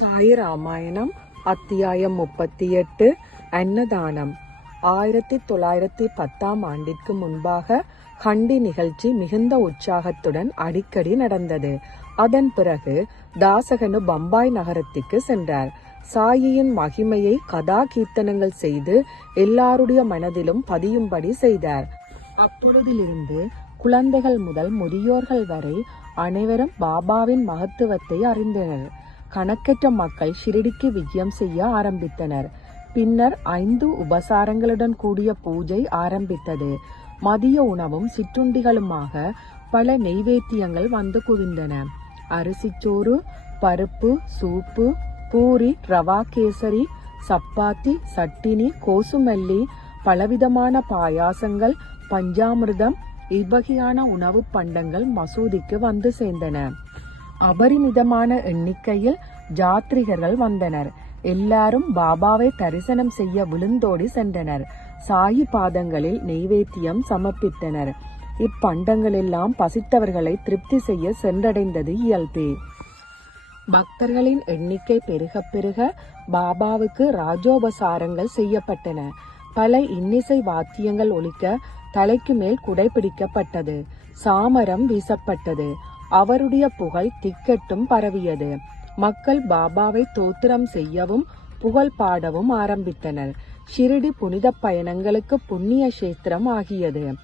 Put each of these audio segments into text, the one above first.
சாய் ராமாயணம் அத்தியாயம் முப்பத்தி எட்டு அன்னதானம். ஆயிரத்தி தொள்ளாயிரத்தி பத்தாம் ஆண்டிற்கு முன்பாக ஹண்டி நிகழ்ச்சி மிகுந்த உற்சாகத்துடன் அடிக்கடி நடந்தது. அதன் பிறகு தாசகனு பம்பாய் நகரத்திற்கு சென்றார். சாயியின் மகிமையை கதா கீர்த்தனங்கள் செய்து எல்லாருடைய மனதிலும் பதியும்படி செய்தார். அப்பொழுதிலிருந்து குழந்தைகள் முதல் முதியோர்கள் வரை அனைவரும் பாபாவின் மகத்துவத்தை அறிந்தனர். கணக்கற்ற மக்கள் ஷிரடிக்கு விஜயம் செய்ய ஆரம்பித்தனர். பின்னர் ஐந்து உபசாரங்களுடன் கூடிய பூஜை ஆரம்பித்தது. மதிய உணவும் சிற்றுண்டிகளுமாக பல நெய்வேத்தியங்கள் வந்து குவிந்தன. அரிசிச்சோறு பருப்பு சூப்பு பூரி ரவா கேசரி சப்பாத்தி சட்டினி கோசுமல்லி பலவிதமான பாயாசங்கள் பஞ்சாமிர்தம் இவ்வகையான உணவுப் பண்டங்கள் மசூதிக்கு வந்து சேர்ந்தன. அபரிமிதமான எண்ணிக்கையில் ஜாத்ரிகர்கள் வந்தனர். எல்லாரும் பாபாவை தரிசனம் செய்ய விழுந்தோடி சென்றனர். சாயி பாதங்களில் நெய்வேத்தியம் சமர்ப்பித்தனர். இப்பண்டங்கள் எல்லாம் பசித்தவர்களை திருப்தி செய்ய சென்றடைந்தது இயல்பே. பக்தர்களின் எண்ணிக்கை பெருக பெருக பாபாவுக்கு ராஜோபசாரங்கள் செய்யப்பட்டன. பல இன்னிசை வாத்தியங்கள் ஒழிக்க தலைக்கு மேல் குடைபிடிக்கப்பட்டது. சாமரம் வீசப்பட்டது. அவருடைய புகழ் திக்கெட்டும் பரவியது. மக்கள் பாபாவை தோத்திரம் செய்யவும் புகழ் பாடவும் ஆரம்பித்தனர். ஷிரடி புனித பயணங்களுக்கு புண்ணிய கஷேத்திரம் ஆகியது.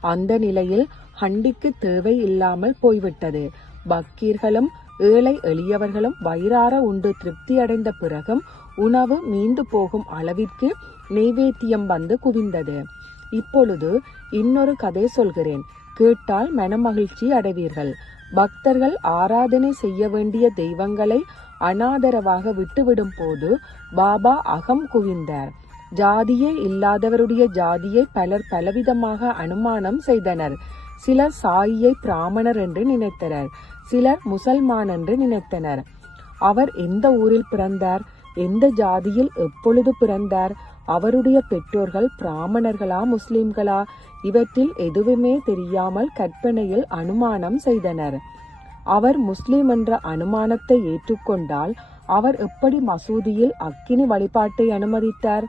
அந்த நிலையில் ஹண்டிக்கு தேவை இல்லாமல் போய்விட்டது. பக்கீர்களும் ஏழை எளியவர்களும் வயிறார உண்டு திருப்தி அடைந்த பிறகும் உணவு மீண்டு போகும் அளவிற்கு நெய்வேத்தியம் வந்து குவிந்தது. இப்பொழுது இன்னொரு கதை சொல்கிறேன். கேட்டால் மனமகிழ்ச்சி அடைவீர்கள். பக்தர்கள் ஆராதனை செய்ய வேண்டிய தெய்வங்களை அனாதரவாக விட்டுவிடும் போது பாபா அகம் குவிந்தார். ஜாதியே இல்லாதவருடைய ஜாதியை பலர் பலவிதமாக அனுமானம் செய்தனர். சிலர் சாயியை பிராமணர் என்று நினைத்தனர். சிலர் முசல்மான் என்று நினைத்தனர். அவர் எந்த ஊரில் பிறந்தார்? எந்த ஜாதியில் எப்பொழுது பிறந்தார்? அவருடைய பெற்றோர்கள் பிராமணர்களா முஸ்லிம்களா? இவற்றில் எதுவுமே தெரியாமல் கற்பனையில் அனுமானம் செய்தனர். அவர் முஸ்லிம் என்ற அனுமானத்தை ஏற்றுக்கொண்டால் அவர் எப்படி மசூதியில் அக்கினி வழிபாட்டை அனுமதித்தார்?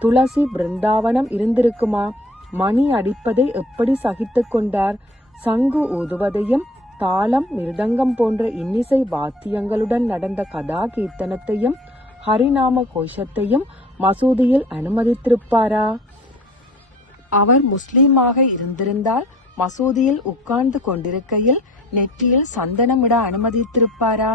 துளசி பிருந்தாவனம் இருந்திருக்குமா? மணி அடிப்பதை எப்படி சகித்துக் கொண்டார்? சங்கு ஊதுவதையும் தாளம் மிருதங்கம் போன்ற இன்னிசை வாத்தியங்களுடன் நடந்த கதா கீர்த்தனத்தையும் ஹரிநாம கோஷத்தையும் மசூதியில் அனுமதித்திருப்பாரா? அவர் முஸ்லீமாக இருந்திருந்தால் மசூதியில் உட்கார்ந்து கொண்டிருக்கையில் நெற்றியில் சந்தனமிட அனுமதித்திருப்பாரா?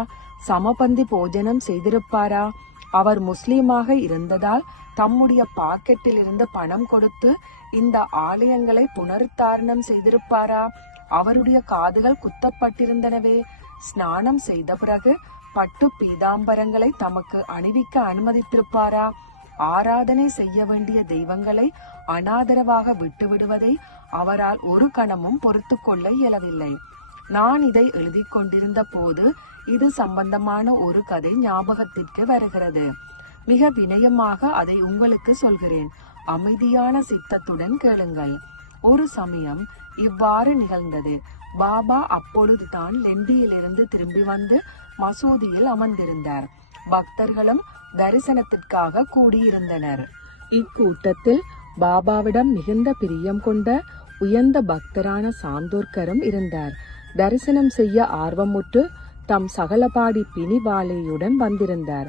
சமபந்தி போஜனம் செய்திருப்பாரா? அவர் முஸ்லீமாக இருந்ததால் தம்முடைய பாக்கெட்டில் இருந்து பணம் கொடுத்து இந்த ஆலயங்களை புனருத்தாரணம் செய்திருப்பாரா? அவருடைய காதுகள் குத்தப்பட்டிருந்தனவே. ஸ்நானம் செய்த பிறகு பட்டு பீதாம்பரங்களை தமக்கு அணிவிக்க அனுமதித்திருப்பாரா? ஆராதனை செய்ய வேண்டிய தெய்வங்களை அனாதரவாக விட்டுவிடுவதை அவரால் ஒரு கணமும் பொறுத்து கொள்ள இயலவில்லை. நான் இதை எழுதி கொண்டிருந்த போது இது சம்பந்தமான ஒரு கதை ஞாபகத்திற்கு வருகிறது. மிக வினயமாக அதை உங்களுக்கு சொல்கிறேன். அமைதியான சித்தத்துடன் கேளுங்கள். ஒரு சமயம் இவ்வாறு நிகழ்ந்தது. பாபா அப்பொழுதுதான் லெண்டியிலிருந்து திரும்பி வந்து மசூதியில் அமர்ந்திருந்தார். பக்தர்களும் தரிசனத்திற்காக கூடியிருந்தனர். இக்கூட்டத்தில் பாபாவிடம் மிகுந்த பிரியம் கொண்ட உயர்ந்த பக்தரான சாந்தோர்கரும் இருந்தார். தரிசனம் செய்ய ஆர்வமுற்று தம் சகலபாடி பிணிபாலையுடன் வந்திருந்தார்.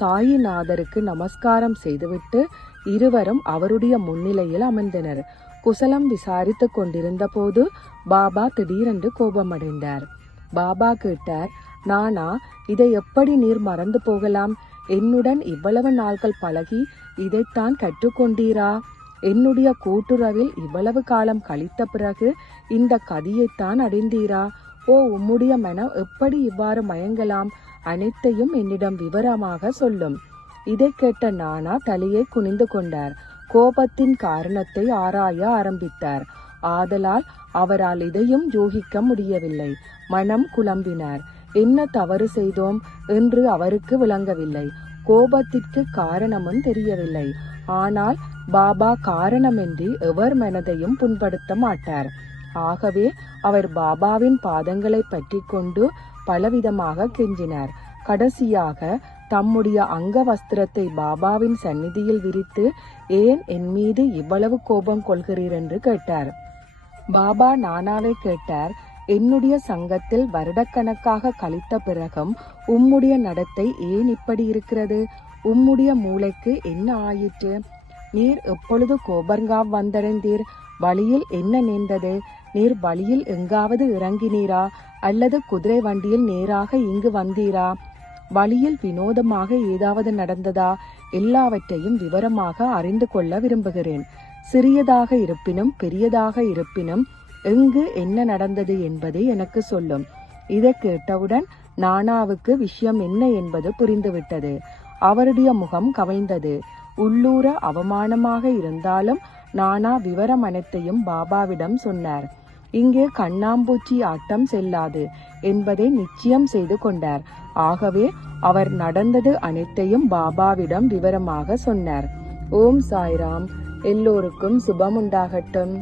சாயிநாதருக்கு நமஸ்காரம் செய்துவிட்டு இருவரும் அவருடைய முன்னிலையில் அமர்ந்தனர். குசலம் விசாரித்துக் கொண்டிருந்த போது பாபா திடீரென்று கோபமடைந்தார். பாபா கேட்டார் நானா இதை எப்படி நீர் மறந்து போகலாம்? என்னுடன் இவ்வளவு நாள்கள் பழகி இதைத்தான் கற்றுக்கொண்டீரா? என்னுடைய கூட்டுறவில் இவ்வளவு காலம் கழித்த பிறகு இந்த கதியைத்தான் அடைந்தீரா? ஓ உம்முடைய மனம் எப்படி இவ்வாறு மயங்கலாம்? அனைத்தையும் என்னிடம் விவரமாக சொல்லும். இதை கேட்ட நானா தலையை குனிந்து கொண்டார். கோபத்தின் காரணத்தை ஆராய ஆரம்பித்தார். ஆதலால் அவரால் இதையும் யூகிக்க முடியவில்லை. மனம் குழம்பினார். என்ன தவறு செய்தோம்? என்று அவருக்கு விளங்கவில்லை. கோபத்திற்கு காரணமும் தெரியவில்லை. ஆனால் பாபா காரணமின்றி எவர் மனதையும் புண்படுத்த மாட்டார். ஆகவே அவர் பாபாவின் பாதங்களை பற்றி கொண்டு பலவிதமாக கெஞ்சினார். கடைசியாக தம்முடைய அங்க வஸ்திரத்தை பாபாவின் சந்நிதியில் விரித்து ஏன் என் மீது இவ்வளவு கோபம் கொள்கிறீர்? என்று கேட்டார். பாபா நானாவை கேட்டார் என்னுடைய சங்கத்தில் வருடக்கணக்காக கழித்த பிறகும் உம்முடைய நடத்தை ஏன் இப்படி இருக்கிறது? உம்முடைய மூளைக்கு என்ன ஆயிற்று? நீர் எப்பொழுது கோபர்காவ் வந்தடைந்தீர்? வழியில் என்ன நேர்ந்தது? நீர் வழியில் எங்காவது இறங்கினீரா? அல்லது குதிரை வண்டியில் நேராக இங்கு வந்தீரா? வழியில் வினோதமாக ஏதாவது நடந்ததா எல்லாவற்றையும் விவரமாக அறிந்து கொள்ள விரும்புகிறேன். சிறியதாக இருப்பினும் பெரியதாக இருப்பினும் எங்கு என்ன நடந்தது என்பதை எனக்கு சொல்லும். இதை கேட்டவுடன் நானாவுக்கு விஷயம் என்ன என்பது புரிந்துவிட்டது. அவருடைய முகம் கவிழ்ந்தது. உள்ளூர அவமானமாக இருந்தாலும் நானா விவரம் அனைத்தையும் பாபாவிடம் சொன்னார். இங்கே கண்ணாம்பூச்சி ஆட்டம் செல்லாது என்பதை நிச்சயம் செய்து கொண்டார். ஆகவே அவர் நடந்தது அனைத்தையும் பாபாவிடம் விவரமாக சொன்னார். ஓம் சாய்ராம். எல்லோருக்கும் சுபம் உண்டாகட்டும்